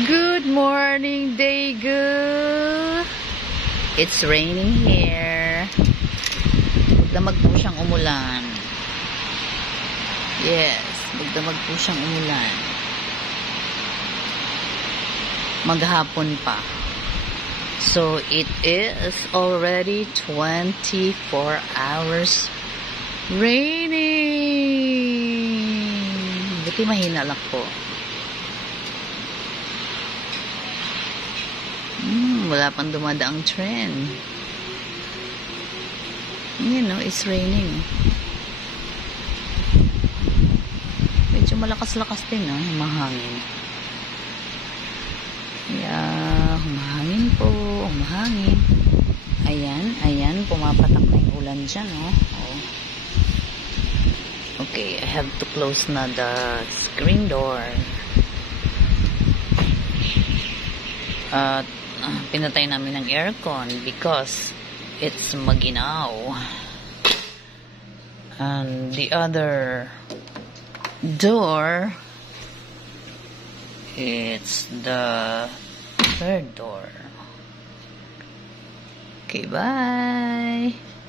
Good morning, Daegu. It's raining here. Magdamag po siyang umulan. Yes, magdamag po siyang umulan. Maghapon pa. So, it is already 24 hours raining. Buti mahina lang po. Wala pang dumadaang trend. You know, it's raining. Medyo malakas-lakas din, no? Humahangin. Yeah, humahangin po. Humahangin. Ayan, ayan. Pumapatak na yung ulan dyan, no? Oh. Okay, I have to close na the screen door. Pinatay namin ng aircon because it's maginaw. And the other door, it's the third door. Okay, bye.